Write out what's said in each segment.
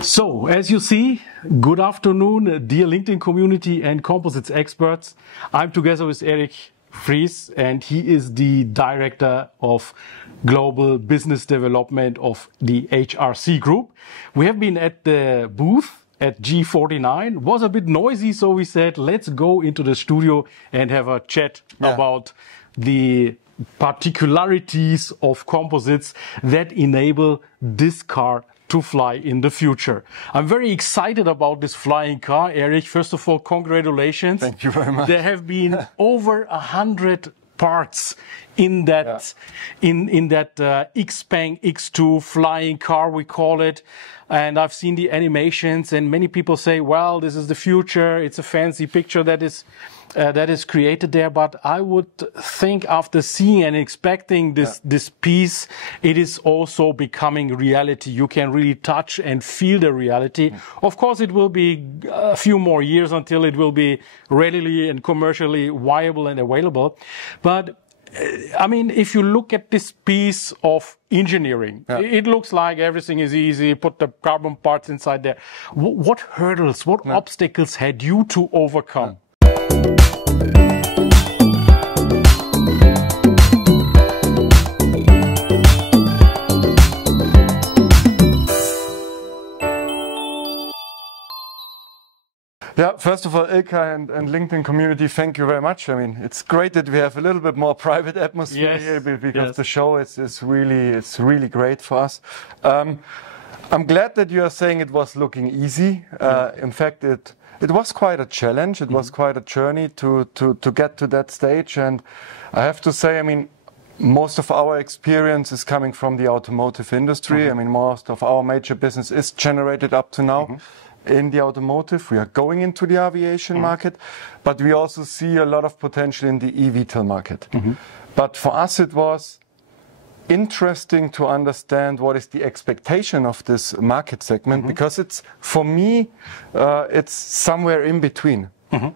So, as you see, good afternoon, dear LinkedIn community and composites experts. I'm together with Erich Fries, and he is the Director of Global Business Development of the HRC Group. We have been at the booth at G49. It was a bit noisy, so we said, let's go into the studio and have a chat about the particularities of composites that enable this car to fly in the future. I'm very excited about this flying car, Erich. First of all, congratulations. Thank you very much. There have been over 100 parts in that Xpeng X2 flying car, we call it. And I've seen the animations, and many people say, well, this is the future. It's a fancy picture that is created there. But I would think after seeing and expecting this piece, it is also becoming reality. You can really touch and feel the reality. Of course, it will be a few more years until it will be readily and commercially viable and available. But I mean, if you look at this piece of engineering, it looks like everything is easy, put the carbon parts inside there. What hurdles, what obstacles had you to overcome? Yeah, first of all, Ilka and LinkedIn community, thank you very much. I mean, it's great that we have a little bit more private atmosphere here because the show is really great for us. I'm glad that you are saying it was looking easy. In fact, it was quite a challenge. It was quite a journey to get to that stage. And I have to say, I mean, most of our experience is coming from the automotive industry. I mean, most of our major business is generated up to now. In the automotive, we are going into the aviation market, but we also see a lot of potential in the eVTOL market. But for us, it was interesting to understand what is the expectation of this market segment, because it's, for me, it's somewhere in between.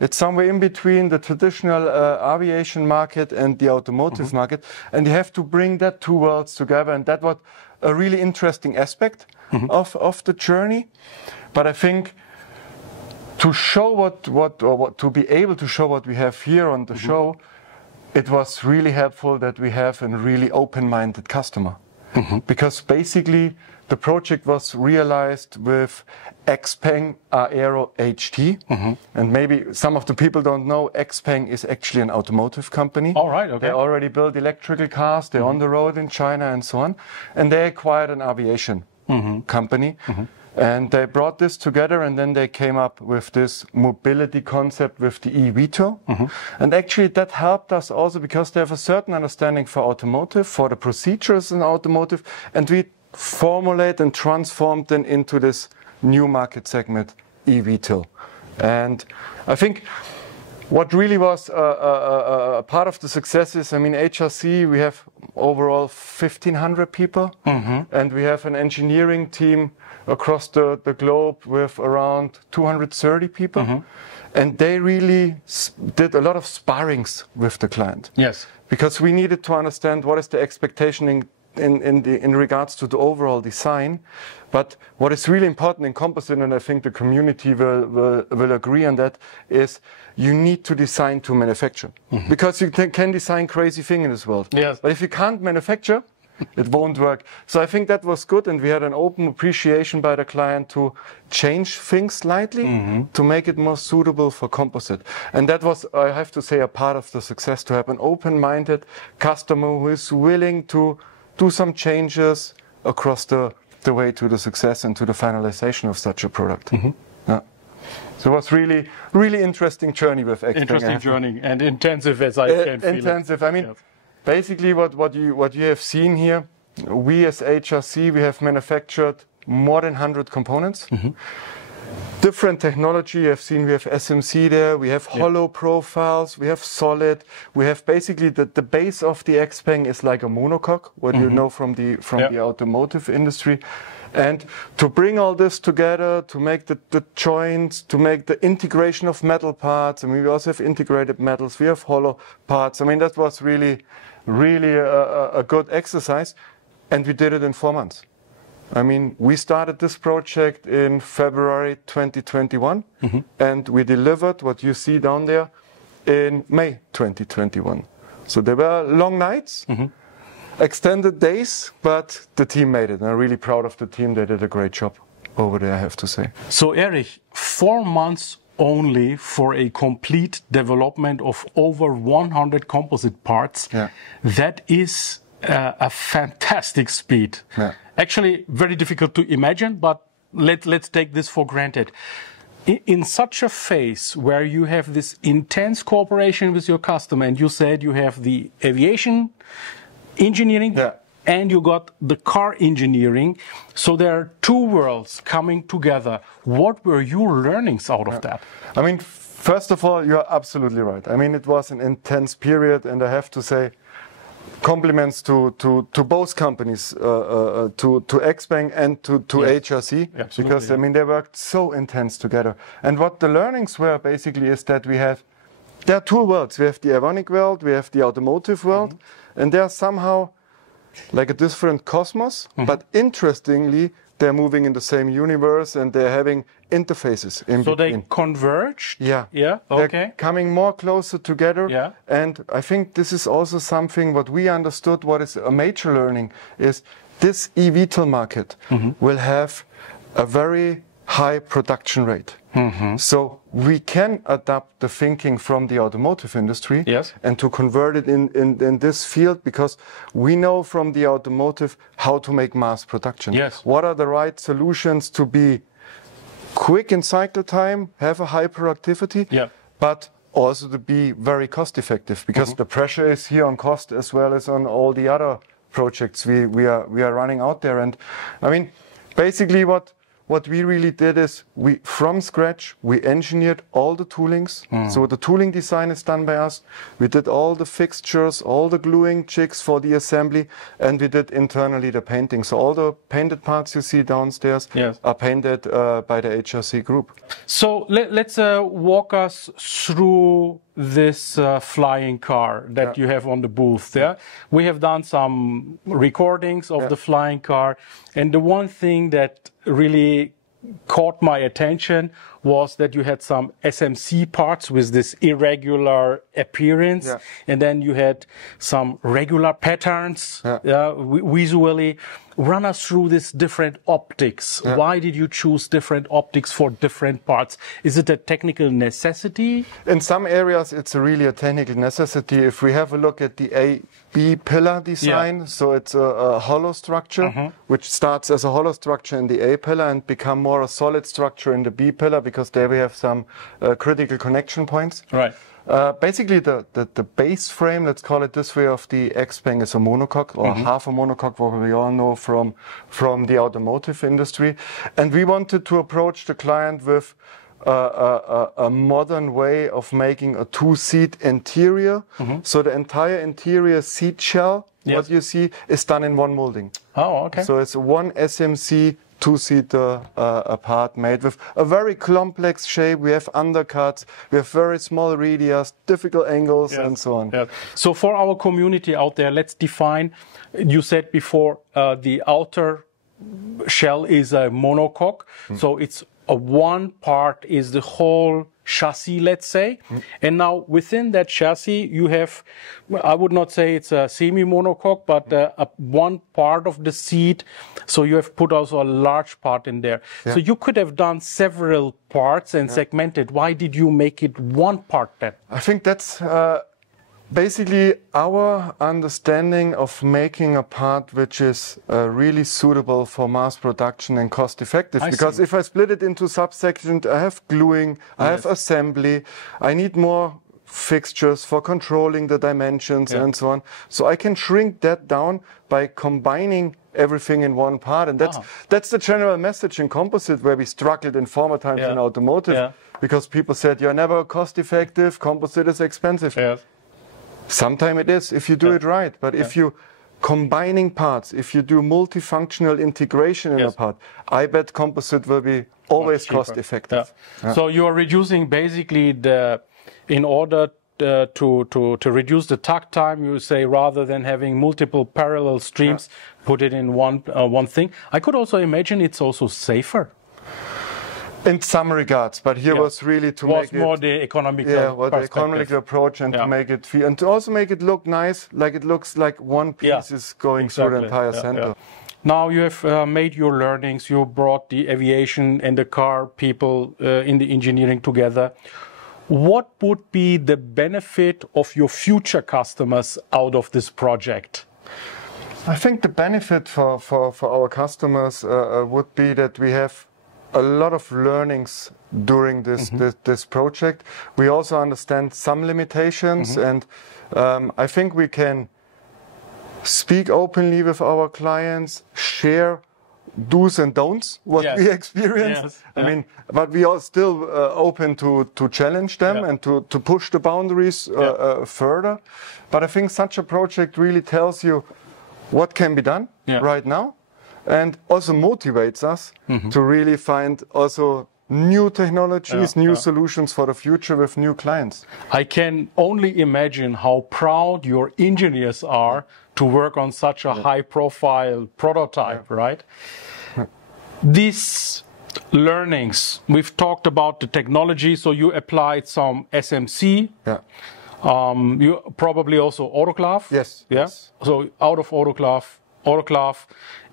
It's somewhere in between the traditional aviation market and the automotive market, and you have to bring that two worlds together, and that was a really interesting aspect of the journey. But I think to show to be able to show what we have here on the show, it was really helpful that we have a really open-minded customer. Because basically the project was realized with Xpeng Aero HT. And maybe some of the people don't know, Xpeng is actually an automotive company. All right, okay. They already build electrical cars, they're on the road in China and so on. And they acquired an aviation company. And they brought this together, and then they came up with this mobility concept with the eVTOL. And actually that helped us also because they have a certain understanding for automotive, for the procedures in automotive, and we formulate and transformed them into this new market segment, eVTOL. And I think what really was a part of the success is, I mean, HRC, we have overall 1,500 people, and we have an engineering team across the globe with around 230 people. And they really did a lot of sparrings with the client. Yes. Because we needed to understand what is the expectation in regards to the overall design. But what is really important in composite, and I think the community will agree on that, is you need to design to manufacture. Because you can design crazy things in this world. Yes. But if you can't manufacture, it won't work. So I think that was good, and we had an open appreciation by the client to change things slightly to make it more suitable for composite. And that was, I have to say, a part of the success, to have an open-minded customer who is willing to do some changes across the way to the success and to the finalization of such a product. So it was really interesting journey with Xpeng. Interesting journey, and intensive as I can feel. Intensive. I mean, basically what you have seen here, we as HRC, we have manufactured more than 100 components. Different technology. You have seen we have SMC there, we have hollow profiles, we have solid, we have basically the base of the Xpeng is like a monocoque, what you know from the automotive industry. And to bring all this together, to make the joints, to make the integration of metal parts, I mean, we also have integrated metals, we have hollow parts. I mean, that was really a good exercise. And we did it in 4 months. I mean, we started this project in February 2021, and we delivered what you see down there in May 2021. So there were long nights, extended days, but the team made it. And I'm really proud of the team. They did a great job over there, I have to say. So Erich, 4 months only for a complete development of over 100 composite parts. Yeah. That is a fantastic speed. Yeah. Actually, very difficult to imagine, but let's take this for granted. In such a phase where you have this intense cooperation with your customer, and you said you have the aviation engineering, and you got the car engineering, so there are two worlds coming together. What were your learnings out of that? I mean, first of all, you're absolutely right. I mean, it was an intense period, and I have to say, compliments to both companies, to X-Bank and to HRC, because I mean they worked so intense together. And what the learnings were basically is that there are two worlds. We have the avionic world, we have the automotive world, and they are somehow like a different cosmos. But interestingly, they're moving in the same universe and they're having interfaces in between. So they converged? Yeah. Yeah, okay. They're coming more closer together. Yeah. And I think this is also something what we understood, what is a major learning, is this eVTOL market will have a very high production rate. So we can adapt the thinking from the automotive industry and to convert it in this field, because we know from the automotive how to make mass production. What are the right solutions to be quick in cycle time, have a high productivity, but also to be very cost effective, because the pressure is here on cost as well as on all the other projects we are running out there. And I mean, basically what we really did is from scratch, we engineered all the toolings. So the tooling design is done by us. We did all the fixtures, all the gluing jigs for the assembly, and we did internally the painting. So all the painted parts you see downstairs are painted by the HRC Group. So let's walk us through this flying car that you have on the booth there. We have done some recordings of the flying car, and the one thing that really caught my attention was that you had some SMC parts with this irregular appearance, and then you had some regular patterns visually. Run us through this different optics. Why did you choose different optics for different parts? Is it a technical necessity? In some areas, it's really a technical necessity. If we have a look at the A-B pillar design, so it's a hollow structure, which starts as a hollow structure in the A pillar and become more a solid structure in the B pillar, because there we have some critical connection points. Right. Basically, the base frame, let's call it this way, of the X-Bank is a monocoque, or half a monocoque, what we all know from the automotive industry. And we wanted to approach the client with a modern way of making a two-seat interior. So the entire interior seat shell, what you see, is done in one molding. Oh, okay. So it's one SMC two-seater part made with a very complex shape. We have undercuts, we have very small radius, difficult angles, and so on. So for our community out there, let's define, you said before, the outer shell is a monocoque. So it's one part is the whole chassis, let's say. And now within that chassis, you have, I would not say it's a semi-monocoque, but one part of the seat. So you have put also a large part in there. So you could have done several parts and segmented. Why did you make it one part then? I think that's basically our understanding of making a part which is really suitable for mass production and cost effective. Because if I split it into subsections, I have gluing, I have assembly, I need more fixtures for controlling the dimensions and so on. So I can shrink that down by combining everything in one part. And that's the general message in composite, where we struggled in former times in automotive, because people said, you're never cost effective, composite is expensive. Sometimes it is, if you do it right. But if you combining parts, if you do multifunctional integration in a part, I bet composite will be always cost effective. So you are reducing basically in order to reduce the takt time, you say rather than having multiple parallel streams, put it in one thing. I could also imagine it's also safer. In some regards, but here was really to make it more the economical the economical approach and to make it feel and to also make it look nice, like it looks like one piece is going through the entire center. Now you have made your learnings. You brought the aviation and the car people in the engineering together. What would be the benefit of your future customers out of this project? I think the benefit for our customers would be that we have a lot of learnings during this project. We also understand some limitations, and I think we can speak openly with our clients, share do's and don'ts, what we experienced. I mean, but we are still open to challenge them and to push the boundaries further. But I think such a project really tells you what can be done right now, and also motivates us to really find also new technologies, new solutions for the future with new clients. I can only imagine how proud your engineers are to work on such a high-profile prototype, right? These learnings, we've talked about the technology, so you applied some SMC. You probably also autoclave. Yes. Yes. So out of autoclave.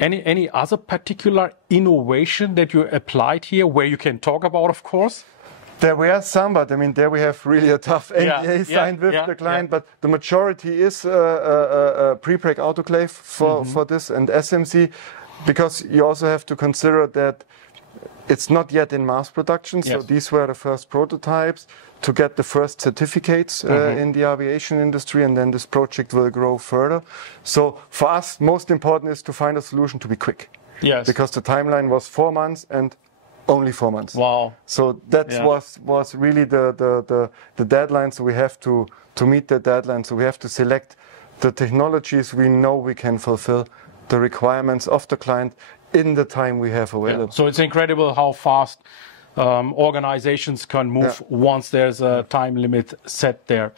Any other particular innovation that you applied here, where you can talk about, of course? There were some, but I mean, there we have really a tough NDA signed with the client. But the majority is pre-break autoclave for this and SMC, because you also have to consider that it's not yet in mass production. So these were the first prototypes to get the first certificates in the aviation industry, and then this project will grow further. So for us, most important is to find a solution to be quick. Yes. Because the timeline was 4 months and only 4 months. Wow. So that was really the deadline. So we have to meet the deadline. So we have to select the technologies we know we can fulfill the requirements of the client in the time we have available. So it's incredible how fast organizations can move once there's a time limit set there.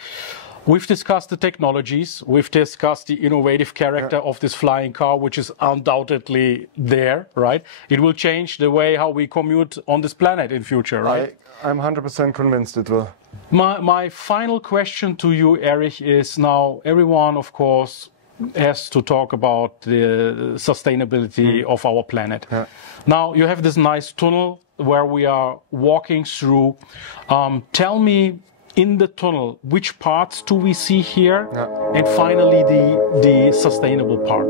We've discussed the technologies. We've discussed the innovative character of this flying car, which is undoubtedly there, right? It will change the way how we commute on this planet in future, right? I'm 100% convinced it will. My final question to you, Erich, is now everyone, of course, has to talk about the sustainability of our planet. Now you have this nice tunnel where we are walking through. Tell me, in the tunnel, which parts do we see here? And finally, the sustainable part.